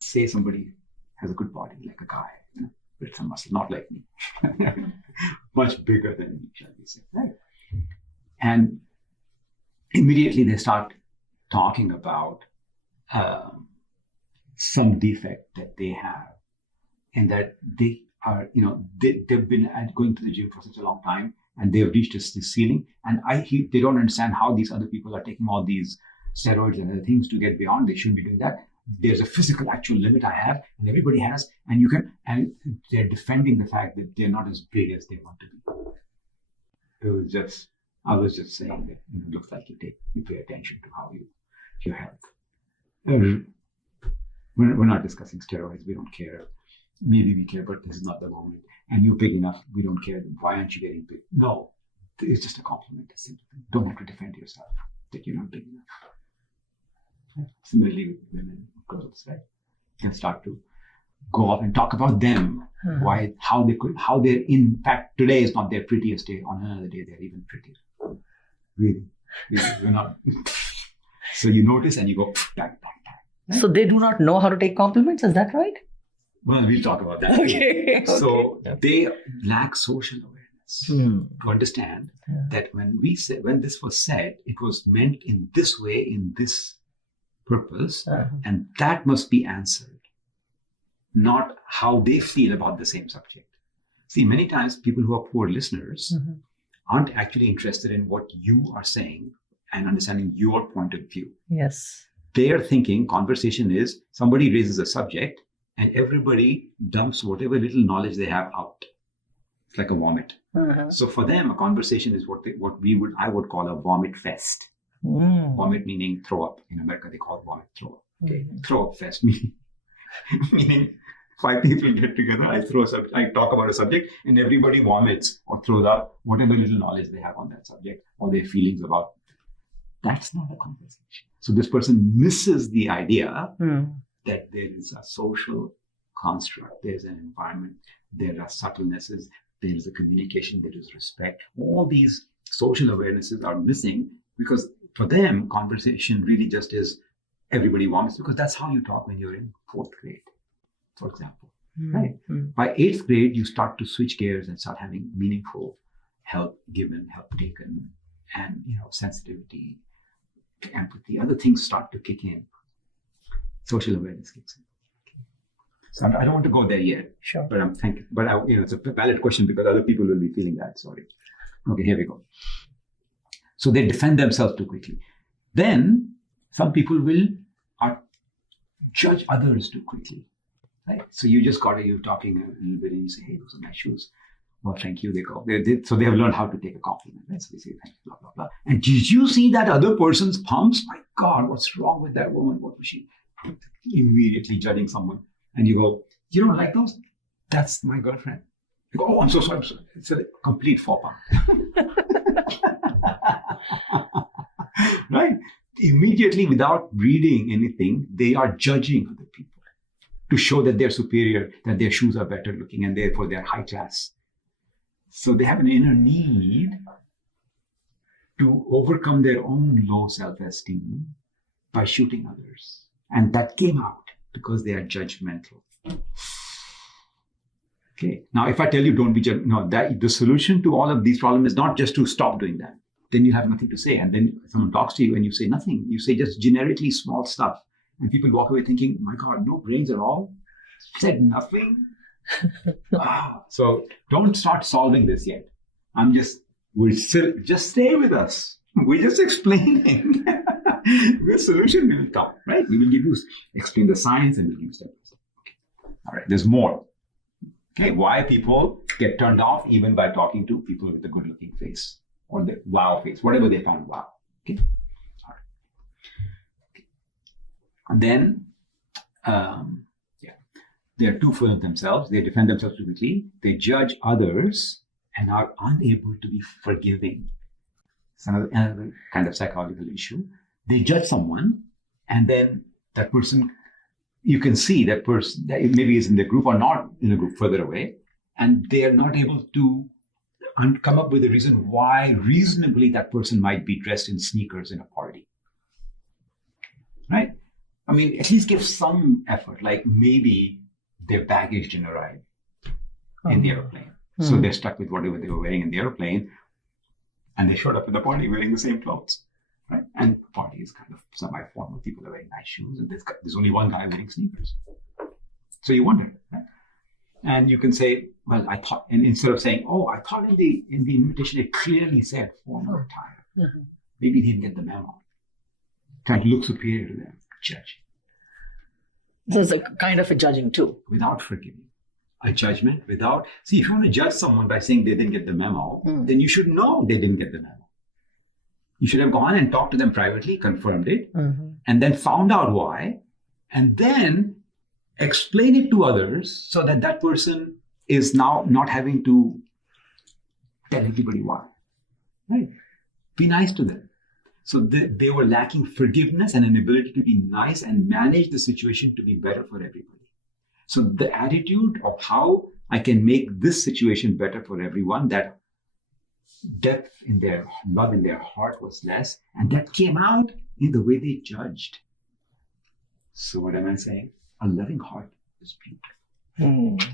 Say somebody has a good body, like a guy, with some muscle, not like me, much bigger than me, shall we say, right? And immediately they start talking about some defect that they have, and that they are, they've been going to the gym for such a long time, and they've reached this ceiling, and they don't understand how these other people are taking all these steroids and other things to get beyond. They should be doing that. There's a physical actual limit I have, and everybody has, and they're defending the fact that they're not as big as they want to be. I was just saying that it looks like you pay attention to how your health. We're not discussing steroids. We don't care. Maybe we care, but this is not the moment. And you're big enough. We don't care. Why aren't you getting big? No, it's just a compliment. Don't have to defend yourself that you're not big enough. Similarly with women, girls, right? Can start to go off and talk about them, how they're, in fact, today is not their prettiest day. On another day, they're even prettier. Really, we're not. So you notice and you go back. Right? So they do not know how to take compliments. Is that right? Well, we'll talk about that. Okay. So they lack social awareness to understand that when this was said, it was meant in this way, in this purpose, and that must be answered, not how they feel about the same subject. See, many times people who are poor listeners aren't actually interested in what you are saying and understanding your point of view. Yes. They're thinking conversation is somebody raises a subject and everybody dumps whatever little knowledge they have out. It's like a vomit. So for them, a conversation is what I would call a vomit fest. Vomit meaning throw up. In America, they call it vomit throw up. Okay? Throw up fest meaning 5 people get together. I talk about a subject, and everybody vomits or throws up whatever little knowledge they have on that subject or their feelings about it. That's not a conversation. So this person misses the idea that there is a social construct, there's an environment, there are subtlenesses, there is a communication, there is respect. All these social awarenesses are missing because for them, conversation really just is everybody vomits, because that's how you talk when you're in 4th grade, for example. Right? By 8th grade, you start to switch gears and start having meaningful help given, help taken, and sensitivity, empathy, other things start to kick in. Social awareness kicks in. So I don't want to go there yet. Sure. But I'm thinking. But it's a valid question because other people will be feeling that. Sorry. Okay, here we go. So they defend themselves too quickly. Then some people will judge others too quickly. Right? So you're talking a little bit and you say, hey, those are nice shoes. Well, thank you. They go. So they have learned how to take a compliment. Right? So they say, thank you, blah, blah, blah. And did you see that other person's pumps? My God, what's wrong with that woman? What was she? Immediately judging someone. And you go, you don't like those? That's my girlfriend. You go, oh, I'm so sorry. It's a complete faux pas. Right? Immediately, without reading anything, they are judging other people to show that they're superior, that their shoes are better looking, and therefore they're high class. So they have an inner need to overcome their own low self-esteem by shooting others. And that came out because they are judgmental. Okay. Now, if I tell you don't be judgmental, that the solution to all of these problems is not just to stop doing that. Then you have nothing to say. And then someone talks to you and you say nothing. You say just generically small stuff. And people walk away thinking, my God, no brains at all? Said nothing? So don't start solving this yet. Just stay with us. We're just explaining. The solution will come, right? We will explain the science and we'll give step by step. Okay. All right, there's more. Okay, why people get turned off even by talking to people with a good looking face or the wow face, whatever they find wow. Okay. All right. Okay. And then, they're too full of themselves. They defend themselves too quickly. They judge others and are unable to be forgiving. It's another kind of psychological issue. They judge someone, and then that person, you can see that person maybe is in the group or not in the group further away, and they are not able to come up with a reason why reasonably that person might be dressed in sneakers in a party. Right? I mean, at least give some effort. Like maybe their baggage didn't arrive in the airplane. So they're stuck with whatever they were wearing in the airplane. And they showed up at the party wearing the same clothes. Right? And the party is kind of semi-formal. People are wearing nice shoes. And there's only one guy wearing sneakers. So you wonder. Right? And you can say, well, I thought, and instead of saying, oh, I thought in the invitation it clearly said formal attire. Maybe they didn't get the memo. Trying to look superior to them. Judge. So it's a kind of a judging too. Without forgiving. A judgment without... See, if you want to judge someone by saying they didn't get the memo, then you should know they didn't get the memo. You should have gone and talked to them privately, confirmed it, and then found out why, and then explain it to others so that that person is now not having to tell everybody why. Right? Be nice to them. So they were lacking forgiveness and an ability to be nice and manage the situation to be better for everybody. So the attitude of how I can make this situation better for everyone, that depth in their love in their heart was less, and that came out in the way they judged. So what am I saying? A loving heart is beautiful.